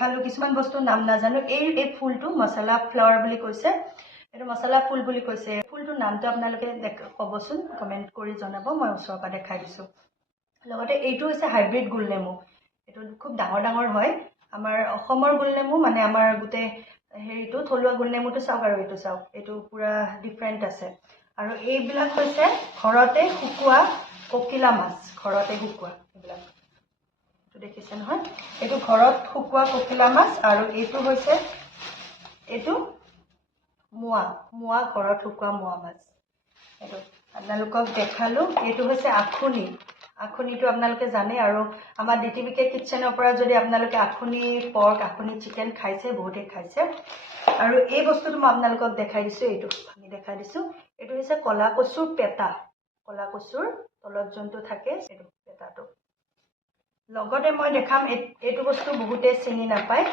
দেখালো কিছুমান বস্তু নাম নাজানো এই ফুলটো মছলা ফ্লাৱাৰ বুলি কৈছে এটো মছলা ফুল বুলি কৈছে ফুলটোৰ নামটো আপোনালোকে ক'বচোন কমেন্ট কৰি জনাব মই ওচৰৰ পৰা দেখাই দিছো লগতে এইটো হৈছে হাইব্ৰিড গুলনেমু এটো খুব ডাঙৰ ডাঙৰ হয় আমাৰ অসমৰ গুলনেমু মানে আমাৰ গুতে হেৰিটো থলুৱা গুলনেমুটো চাওক আৰু এইটো চাওক এইটো পুৰা ডিফাৰেন্ট আছে আৰু এইবিলাক হৈছে ঘৰতে শুকুৱা কোকিলা মাছ ঘৰতে শুকুৱা এইবিলাক তো দেখিছে নহয় এইটো ঘৰত শুকুৱা কোকিলা মাছ আৰু এইটো হৈছে এইটো মুৱা ঘৰত শুকুৱা মুৱা মাছ এইটো আপোনালোকক দেখালো এইটো হৈছে আখুনিটো আপোনালোকে জানে আৰু আমাৰ ডিটিবিকে কিচেনৰ পৰা যদি আপোনালোকে আখুনি পৰ্ক আখুনি চিকেন খাইছে বহুতে খাইছে আৰু এই বস্তুটো মই আপোনালোকক দেখাই দিছো এইটো আমি দেখাই দিছো এইটো হৈছে কলা কচুৰ পেটা কলা কচুৰ তলত যোনটো থাকে এইটো পেটাটো লগতে মই দেখাম এইটো বস্তু বহুতে চিনি নাপায়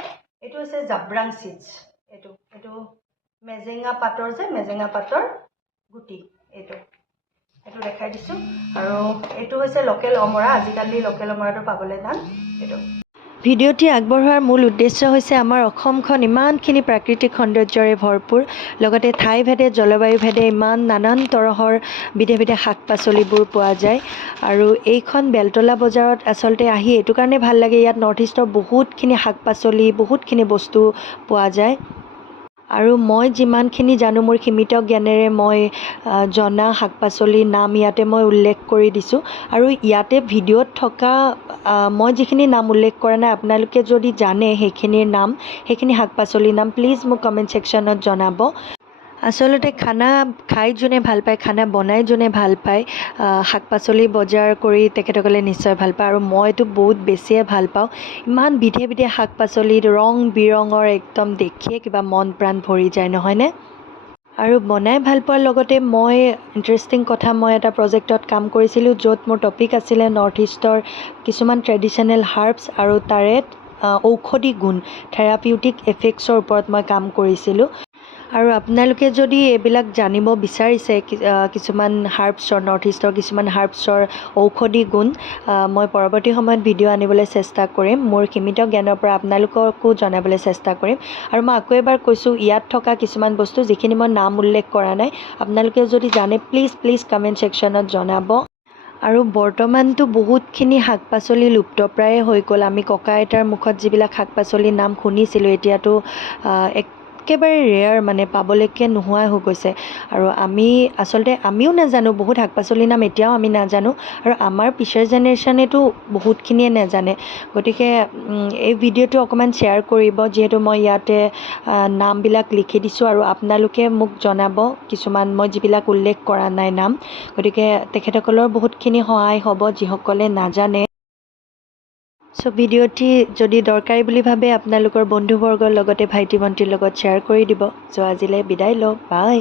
এইটো হৈছে জাব্ৰাং সিডছ এইটো মেজেঙা পাতৰ গুটি এইটো দেখাই দিছো আৰু এইটো হৈছে লোকেল অমৰা আজিকালি লোকেল অমৰাটো পাবলৈ টান এইটো ভিডিঅ'টি আগবঢ়োৱাৰ মূল উদ্দেশ্য হৈছে আমাৰ অসমখন ইমানখিনি প্ৰাকৃতিক সৌন্দৰ্যৰে ভৰপূৰ লগতে ঠাই ভেদে জলবায়ু ভেদে ইমান নানান তৰহৰ বিধে শাক পাচলিবোৰ পোৱা যায় আৰু এইখন বেলতলা বজাৰত আচলতে আহি এইটো কাৰণে ভাল লাগে ইয়াত নৰ্থ ইষ্টৰ বহুতখিনি শাক পাচলি বহুতখিনি বস্তু পোৱা যায় আৰু মই যিমানখিনি জানো মোৰ সীমিত জ্ঞানেৰে মই জনা শাক পাচলিৰ নাম ইয়াতে মই উল্লেখ কৰি দিছোঁ আৰু ইয়াতে ভিডিঅ'ত থকা মই যিখিনি নাম উল্লেখ কৰা নাই আপোনালোকে যদি জানে সেইখিনিৰ নাম সেইখিনি শাক পাচলিৰ নাম প্লিজ মোক কমেণ্ট ছেকশ্যনত জনাব আচলতে খানা খাই যোনে ভাল পায় খানা বনাই যোনে ভাল পায় শাক পাচলি বজাৰ কৰি তেখেতসকলে নিশ্চয় ভাল পায় আৰু মইতো বহুত বেছিয়ে ভাল পাওঁ ইমান বিধে শাক পাচলিৰ ৰং বিৰঙৰ একদম দেখিয়ে কিবা মন প্ৰাণ ভৰি যায় নহয়নে আৰু বনাই ভাল পোৱাৰ লগতে মই ইণ্টাৰেষ্টিং কথা মই এটা প্ৰজেক্টত কাম কৰিছিলোঁ য'ত মোৰ টপিক আছিলে নৰ্থ ইষ্টৰ কিছুমান ট্ৰেডিশ্যনেল হাৰ্বছ আৰু তাৰে ঔষধি গুণ থেৰাপিউটিক এফেক্টছৰ ওপৰত মই কাম কৰিছিলোঁ আৰু আপোনালোকে যদি এইবিলাক জানিব বিচাৰিছে কিছুমান হাৰ্বছৰ নৰ্থ ইষ্টৰ কিছুমান হাৰ্বছৰ ঔষধি গুণ মই পৰৱৰ্তী সময়ত ভিডিঅ' আনিবলৈ চেষ্টা কৰিম মোৰ সীমিত জ্ঞানৰ পৰা আপোনালোককো জনাবলৈ চেষ্টা কৰিম আৰু মই আকৌ এবাৰ কৈছোঁ ইয়াত থকা কিছুমান বস্তু যিখিনি মই নাম উল্লেখ কৰা নাই আপোনালোকে যদি জানে প্লিজ কমেণ্ট ছেকশ্যনত জনাব আৰু বৰ্তমানতো বহুতখিনি শাক পাচলি লুপ্তপ্ৰায়ে হৈ গ'ল আমি ককা আইতাৰ মুখত যিবিলাক শাক পাচলিৰ নাম শুনিছিলোঁ এতিয়াতো একেবাৰে ৰেয়াৰ মানে পাবলৈকে নোহোৱাই হৈ গৈছে আৰু আমিও নাজানো বহুত শাক পাচলিৰ নাম এতিয়াও আমি নাজানো আৰু আমাৰ পিছৰ জেনেৰেশ্যনেতো বহুতখিনিয়ে নাজানে গতিকে এই ভিডিঅ'টো অকণমান শ্বেয়াৰ কৰিব যিহেতু মই ইয়াতে নামবিলাক লিখি দিছোঁ আৰু আপোনালোকে মোক জনাব কিছুমান মই যিবিলাক উল্লেখ কৰা নাই নাম গতিকে তেখেতসকলৰ বহুতখিনি সহায় হ'ব যিসকলে নাজানে সো ভিডিঅ'টি যদি দৰকাৰী বুলি ভাবে আপোনালোকৰ বন্ধুবৰ্গৰ লগতে ভাইটি ভণ্টিৰ লগত শ্বেয়াৰ কৰি দিব সো আজিলৈ বিদায় লওঁ বাই